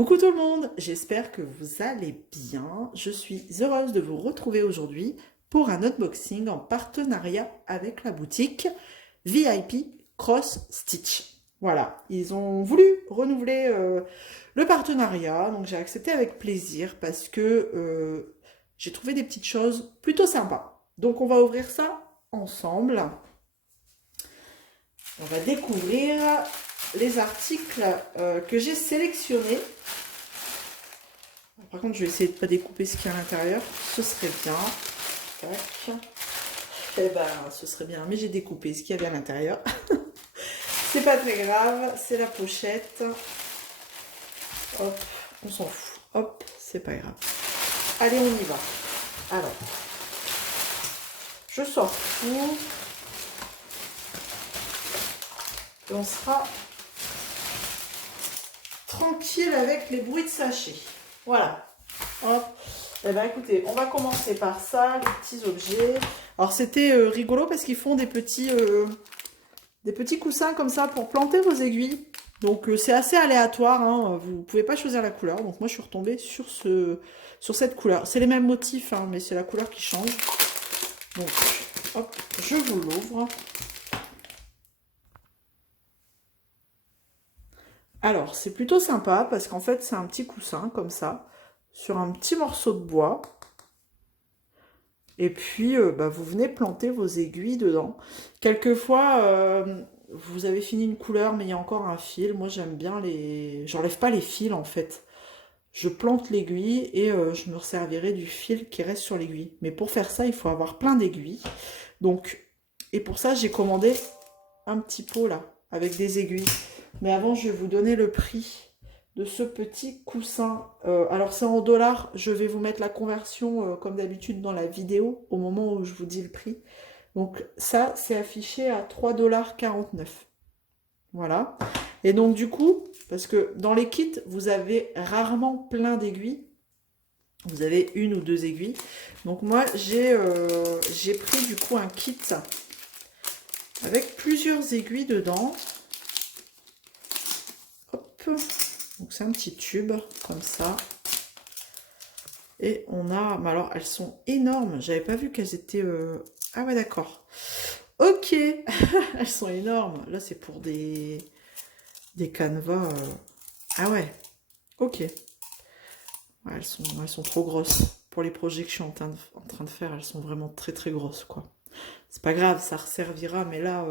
Coucou tout le monde, j'espère que vous allez bien. Je suis heureuse de vous retrouver aujourd'hui pour un unboxing en partenariat avec la boutique VIP Cross Stitch. Voilà, ils ont voulu renouveler le partenariat, donc j'ai accepté avec plaisir parce que j'ai trouvé des petites choses plutôt sympas. Donc on va ouvrir ça ensemble. On va découvrir les articles que j'ai sélectionnés. Par contre, je vais essayer de ne pas découper ce qu'il y a à l'intérieur. Ce serait bien. Tac. Eh ben, ce serait bien. Mais j'ai découpé ce qu'il y avait à l'intérieur. C'est pas très grave. C'est la pochette. Hop, on s'en fout. Hop, c'est pas grave. Allez, on y va. Alors, je sors tout. Et on sera tranquille avec les bruits de sachets. Voilà. Hop. Eh bien, écoutez, on va commencer par ça, les petits objets. Alors, c'était rigolo parce qu'ils font des petits coussins comme ça pour planter vos aiguilles. Donc, c'est assez aléatoire. Hein. Vous ne pouvez pas choisir la couleur. Donc, moi, je suis retombée sur cette couleur. C'est les mêmes motifs, hein, mais c'est la couleur qui change. Donc, hop, je vous l'ouvre. Alors, c'est plutôt sympa parce qu'en fait, c'est un petit coussin comme ça, sur un petit morceau de bois. Et puis, vous venez planter vos aiguilles dedans. Quelquefois, vous avez fini une couleur, mais il y a encore un fil. Moi, j'aime bien les... J'enlève pas les fils, en fait. Je plante l'aiguille et je me servirai du fil qui reste sur l'aiguille. Mais pour faire ça, il faut avoir plein d'aiguilles. Donc, et pour ça, j'ai commandé un petit pot, là, avec des aiguilles. Mais avant, je vais vous donner le prix de ce petit coussin. Alors, c'est en dollars. Je vais vous mettre la conversion, comme d'habitude, dans la vidéo, au moment où je vous dis le prix. Donc, ça, c'est affiché à 3,49 $. Voilà. Et donc, du coup, parce que dans les kits, vous avez rarement plein d'aiguilles. Vous avez une ou deux aiguilles. Donc, moi, j'ai pris, du coup, un kit avec plusieurs aiguilles dedans. Donc c'est un petit tube comme ça. Et on a... Mais alors elles sont énormes. J'avais pas vu qu'elles étaient... Ah ouais d'accord. Ok. Elles sont énormes. Là c'est pour des canevas. Ah ouais. Ok. Ouais, elles sont trop grosses. Pour les projets que je suis en train de faire, elles sont vraiment très très grosses quoi. C'est pas grave, ça resservira, mais là,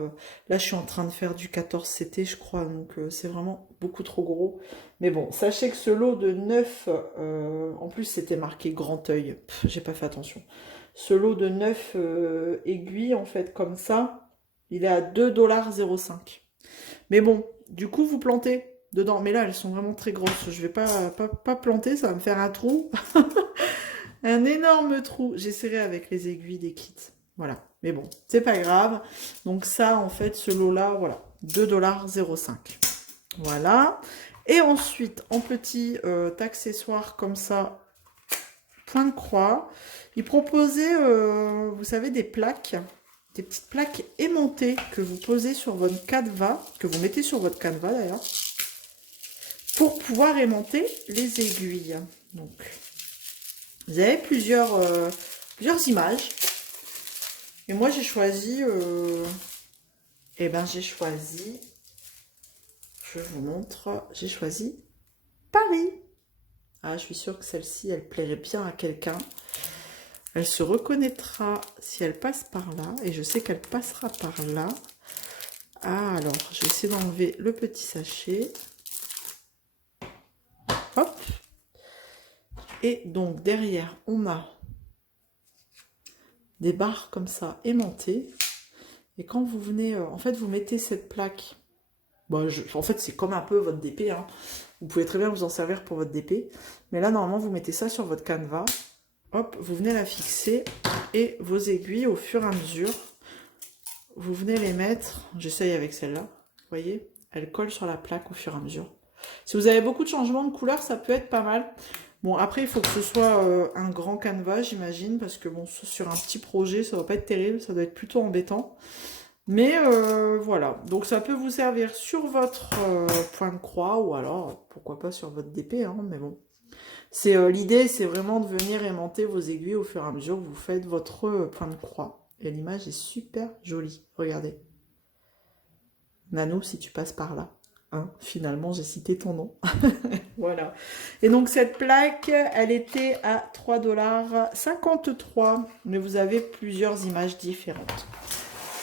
je suis en train de faire du 14CT, je crois, donc c'est vraiment beaucoup trop gros. Mais bon, sachez que ce lot de 9, en plus c'était marqué grand œil, j'ai pas fait attention. Ce lot de 9 aiguilles, en fait, comme ça, il est à 2,05 $. Mais bon, du coup, vous plantez dedans. Mais là, elles sont vraiment très grosses. Je vais pas planter, ça va me faire un trou. Un énorme trou. J'essaierai avec les aiguilles des kits. Voilà. Mais bon, c'est pas grave. Donc ça, en fait, ce lot-là, voilà, 2,05 $. Voilà. Et ensuite, en petit accessoire comme ça, point de croix, ils proposaient, vous savez, des plaques, des petites plaques aimantées que vous posez sur votre canevas, que vous mettez sur votre canevas d'ailleurs, pour pouvoir aimanter les aiguilles. Donc, vous avez plusieurs images. Et moi, j'ai choisi... je vous montre, j'ai choisi Paris. Ah, je suis sûre que celle-ci, elle plairait bien à quelqu'un. Elle se reconnaîtra si elle passe par là. Et je sais qu'elle passera par là. Ah, alors, je vais essayer d'enlever le petit sachet. Hop. Et donc, derrière, on a des barres comme ça aimantées. Et quand vous venez, en fait, vous mettez cette plaque. Bon, en fait, c'est comme un peu votre DP. Hein. Vous pouvez très bien vous en servir pour votre DP. Mais là, normalement, vous mettez ça sur votre canevas. Hop, vous venez la fixer. Et vos aiguilles, au fur et à mesure, vous venez les mettre. J'essaye avec celle-là. Vous voyez, elle colle sur la plaque au fur et à mesure. Si vous avez beaucoup de changements de couleur, ça peut être pas mal. Bon, après, il faut que ce soit un grand canevas, j'imagine, parce que bon, sur un petit projet, ça va pas être terrible, ça doit être plutôt embêtant. Mais voilà, donc ça peut vous servir sur votre point de croix ou alors, pourquoi pas sur votre DP, hein, mais bon. L'idée, c'est vraiment de venir aimanter vos aiguilles au fur et à mesure que vous faites votre point de croix. Et l'image est super jolie, regardez. Nanou, si tu passes par là. Hein, finalement, j'ai cité ton nom. Voilà. Et donc, cette plaque, elle était à 3,53 $. Mais vous avez plusieurs images différentes.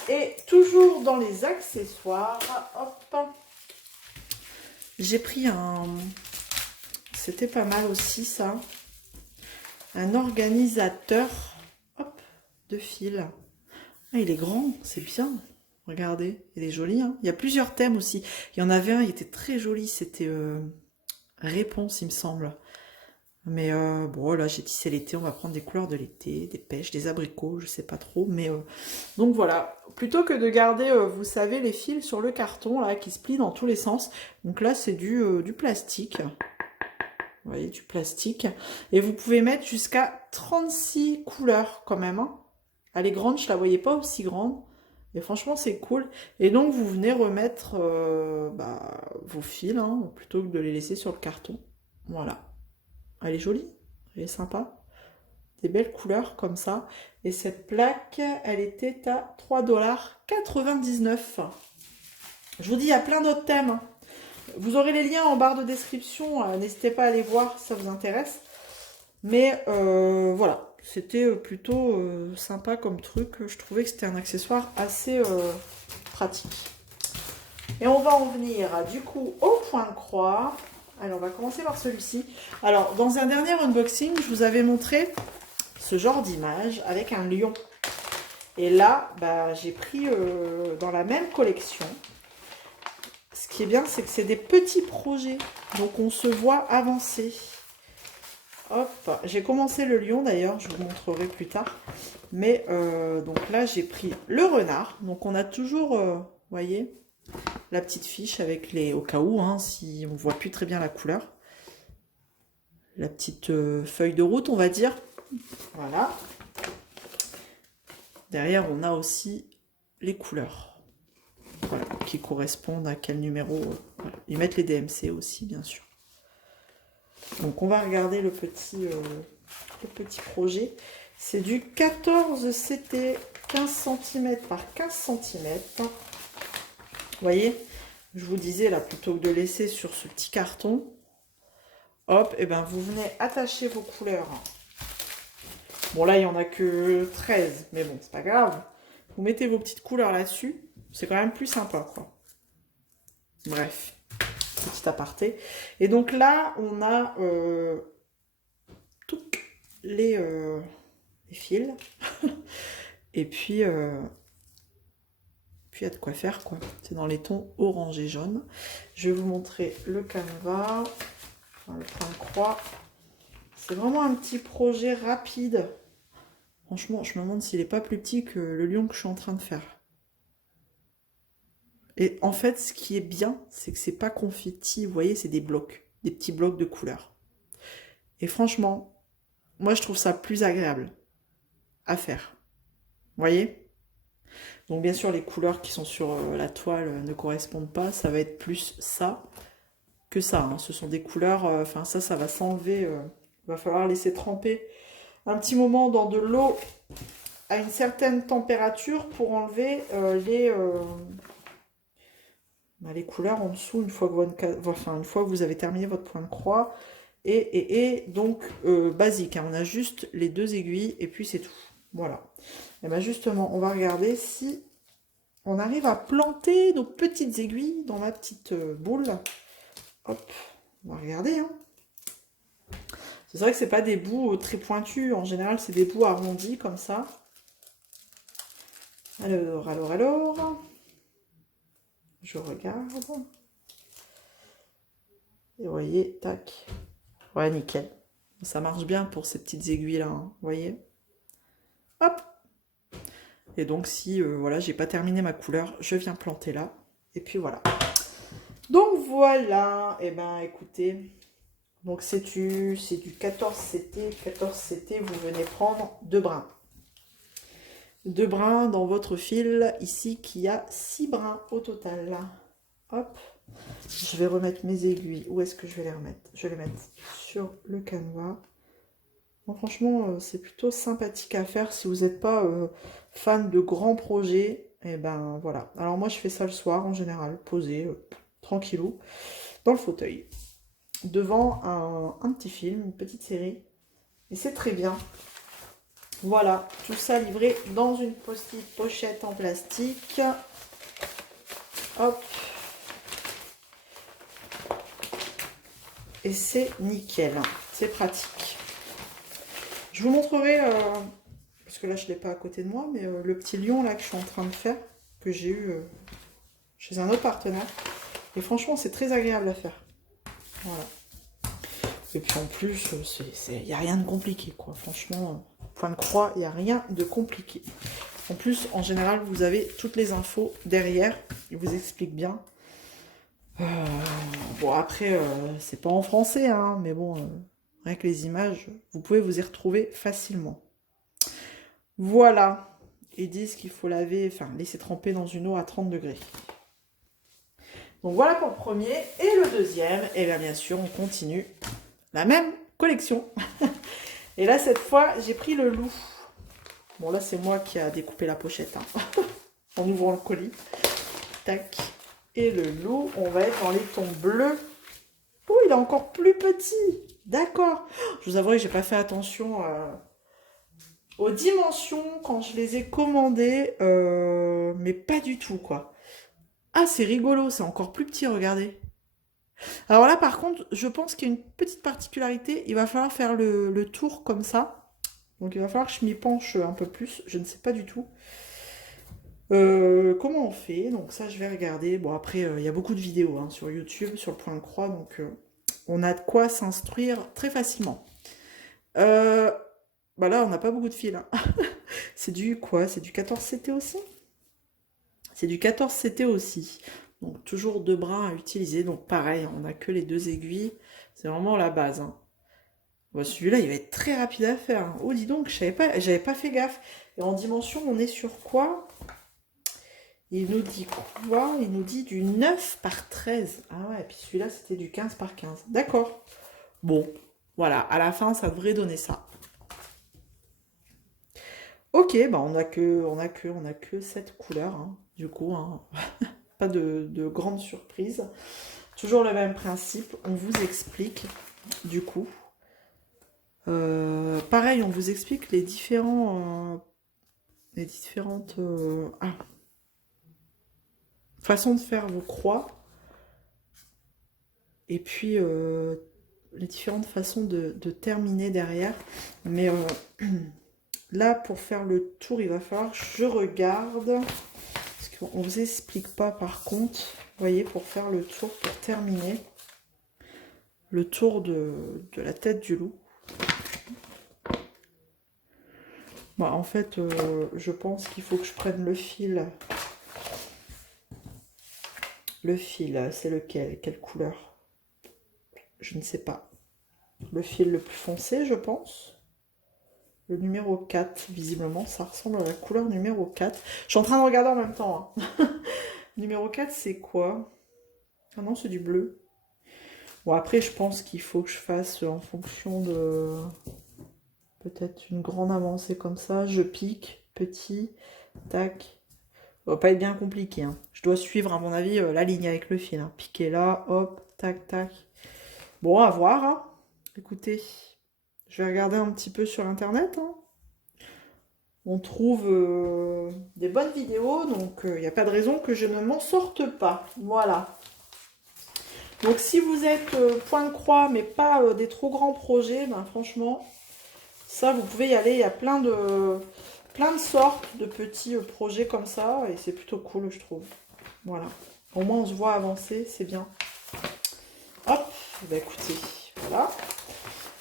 Et toujours dans les accessoires, hop, j'ai pris un... C'était pas mal aussi, ça. Un organisateur, hop, de fil. Ah, il est grand, c'est bien. Regardez, il est joli. Hein. Il y a plusieurs thèmes aussi. Il y en avait un, il était très joli. C'était réponse, il me semble. Mais bon, là, j'ai tissé l'été. On va prendre des couleurs de l'été, des pêches, des abricots, je sais pas trop. Mais donc voilà. Plutôt que de garder, vous savez, les fils sur le carton, là, qui se plient dans tous les sens. Donc là, c'est du plastique. Vous voyez, du plastique. Et vous pouvez mettre jusqu'à 36 couleurs quand même. Hein. Elle est grande, je la voyais pas aussi grande. Et franchement, c'est cool. Et donc, vous venez remettre vos fils, hein, plutôt que de les laisser sur le carton. Voilà. Elle est jolie. Elle est sympa. Des belles couleurs comme ça. Et cette plaque, elle était à 3,99 $. Je vous dis, il y a plein d'autres thèmes. Hein. Vous aurez les liens en barre de description. N'hésitez pas à aller voir si ça vous intéresse. Mais voilà, c'était plutôt sympa comme truc. Je trouvais que c'était un accessoire assez pratique. Et on va en venir du coup au point de croix. Alors on va commencer par celui-ci. Alors dans un dernier unboxing, je vous avais montré ce genre d'image avec un lion. Et là, bah, j'ai pris dans la même collection. Ce qui est bien, c'est que c'est des petits projets. Donc on se voit avancer. Hop, j'ai commencé le lion d'ailleurs, je vous montrerai plus tard. Mais donc là, j'ai pris le renard. Donc on a toujours, vous voyez, la petite fiche avec les... Au cas où, hein, si on ne voit plus très bien la couleur. La petite feuille de route, on va dire. Voilà. Derrière, on a aussi les couleurs. Voilà, qui correspondent à quel numéro. Voilà. Ils mettent les DMC aussi, bien sûr. Donc on va regarder le petit projet. C'est du 14 CT 15 cm par 15 cm. Vous voyez, je vous disais là, plutôt que de laisser sur ce petit carton, hop, et ben vous venez attacher vos couleurs. Bon là, il n'y en a que 13, mais bon, c'est pas grave. Vous mettez vos petites couleurs là-dessus, c'est quand même plus sympa, quoi. Bref. Petit aparté. Et donc là, on a tous les fils. Et puis, il y a de quoi faire, quoi. C'est dans les tons orange et jaune. Je vais vous montrer le canevas, le point de croix. C'est vraiment un petit projet rapide. Franchement, je me demande s'il n'est pas plus petit que le lion que je suis en train de faire. Et en fait, ce qui est bien, c'est que c'est pas confetti. Vous voyez, c'est des blocs, des petits blocs de couleurs. Et franchement, moi, je trouve ça plus agréable à faire. Vous voyez? Donc, bien sûr, les couleurs qui sont sur la toile ne correspondent pas. Ça va être plus ça que ça. Hein. Ce sont des couleurs... Enfin, ça va s'enlever. Il va falloir laisser tremper un petit moment dans de l'eau à une certaine température pour enlever les couleurs en dessous une fois que vous avez terminé votre point de croix. Et donc, basique. Hein. On a juste les deux aiguilles et puis c'est tout. Voilà. Et bien justement, on va regarder si on arrive à planter nos petites aiguilles dans ma petite boule. Hop, on va regarder. Hein. C'est vrai que c'est pas des bouts très pointus. En général, c'est des bouts arrondis comme ça. Alors. Je regarde. Et vous voyez, tac. Ouais, nickel. Ça marche bien pour ces petites aiguilles-là, hein, vous voyez. Hop. Et donc, si, voilà, j'ai pas terminé ma couleur, je viens planter là. Et puis, voilà. Donc, voilà. Et ben, écoutez. Donc, c'est du 14 CT. 14 CT, vous venez prendre 2 brins. 2 brins dans votre fil, ici, qui a 6 brins au total. Hop, je vais remettre mes aiguilles. Où est-ce que je vais les remettre? Je vais les mettre sur le canevas. Bon, franchement, c'est plutôt sympathique à faire si vous n'êtes pas fan de grands projets. Et ben voilà. Alors moi, je fais ça le soir en général, posé, tranquillou, dans le fauteuil, devant un petit film, une petite série. Et c'est très bien. Voilà, tout ça livré dans une petite pochette en plastique. Hop. Et c'est nickel, c'est pratique. Je vous montrerai, parce que là je ne l'ai pas à côté de moi, mais le petit lion là que je suis en train de faire, que j'ai eu chez un autre partenaire. Et franchement, c'est très agréable à faire. Voilà. Et puis en plus, il n'y a rien de compliqué, quoi. Franchement, point de croix, il n'y a rien de compliqué. En plus, en général, vous avez toutes les infos derrière. Il vous explique bien. Bon, après, c'est pas en français, hein, mais bon, rien que les images, vous pouvez vous y retrouver facilement. Voilà. Ils disent qu'il faut laver, enfin, laisser tremper dans une eau à 30 degrés. Donc voilà pour le premier. Et le deuxième, et bien sûr, on continue la même collection. Et là, cette fois, j'ai pris le loup. Bon, là, c'est moi qui a découpé la pochette, hein, en ouvrant le colis. Tac. Et le loup, on va être dans les tons bleus. Oh, il est encore plus petit. D'accord. Je vous avouerai que j'ai pas fait attention aux dimensions quand je les ai commandés. Mais pas du tout, quoi. Ah, c'est rigolo. C'est encore plus petit, regardez. Alors là, par contre, je pense qu'il y a une petite particularité. Il va falloir faire le tour comme ça. Donc, il va falloir que je m'y penche un peu plus. Je ne sais pas du tout. Comment on fait? Donc ça, je vais regarder. Bon, après, il y a beaucoup de vidéos hein, sur YouTube, sur le point de croix. Donc, on a de quoi s'instruire très facilement. Bah là, on n'a pas beaucoup de fil. Hein. C'est du quoi? C'est du 14CT aussi? C'est du 14CT aussi. Donc, toujours 2 brins à utiliser. Donc, pareil, on n'a que les 2 aiguilles. C'est vraiment la base. Hein. Bon, celui-là, il va être très rapide à faire. Hein. Oh, dis donc, j'avais pas fait gaffe. Et en dimension, on est sur quoi? Il nous dit quoi? Il nous dit du 9 par 13. Ah ouais, et puis celui-là, c'était du 15 par 15. D'accord. Bon, voilà, à la fin, ça devrait donner ça. Ok, bah on a que cette couleur, hein, du coup, hein. Pas de grande surprise. Toujours le même principe, on vous explique, du coup. Pareil, on vous explique les différentes façons de faire vos croix. Et puis, les différentes façons de terminer derrière. Mais là, pour faire le tour, il va falloir que je regarde. Parce qu'on ne vous explique pas, par contre, vous voyez, pour faire le tour, pour terminer, le tour de la tête du loup. Bon, en fait, je pense qu'il faut que je prenne le fil. Le fil, c'est lequel? Quelle couleur? Je ne sais pas. Le fil le plus foncé, je pense. Le numéro 4, visiblement, ça ressemble à la couleur numéro 4. Je suis en train de regarder en même temps. Hein. Numéro 4, c'est quoi? Ah non, c'est du bleu. Bon, après, je pense qu'il faut que je fasse en fonction de... Peut-être une grande avancée comme ça. Je pique, petit, tac. Ça va pas être bien compliqué. Hein. Je dois suivre, à mon avis, la ligne avec le fil. Hein. Piquer là, hop, tac, tac. Bon, à voir. Hein. Écoutez, je vais regarder un petit peu sur Internet. Hein. On trouve des bonnes vidéos, donc il n'y a pas de raison que je ne m'en sorte pas. Voilà. Donc, si vous êtes point de croix, mais pas des trop grands projets, ben, franchement, ça, vous pouvez y aller. Il y a plein de sortes de petits projets comme ça, et c'est plutôt cool, je trouve. Voilà. Au moins, on se voit avancer, c'est bien. Hop, bah écoutez, voilà.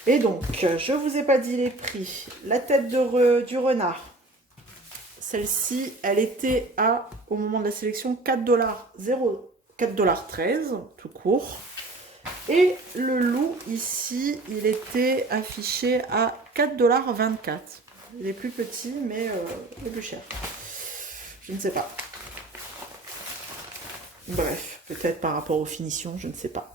Et donc, je vous ai pas dit les prix. La tête du renard. Celle-ci, elle était à, au moment de la sélection, 4,13 $, tout court. Et le loup, ici, il était affiché à 4,24 $. Il est plus petit, mais il est plus cher. Je ne sais pas. Bref, peut-être par rapport aux finitions, je ne sais pas.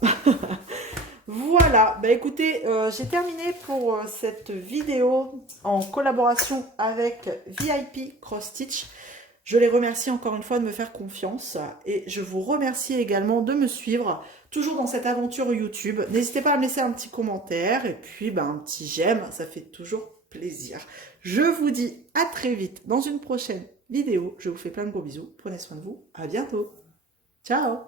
Voilà, bah écoutez, j'ai terminé pour cette vidéo en collaboration avec VIP Cross Stitch. Je les remercie encore une fois de me faire confiance et je vous remercie également de me suivre toujours dans cette aventure YouTube. N'hésitez pas à me laisser un petit commentaire et puis bah, un petit j'aime, ça fait toujours plaisir. Je vous dis à très vite dans une prochaine vidéo. Je vous fais plein de gros bisous. Prenez soin de vous. À bientôt. Ciao.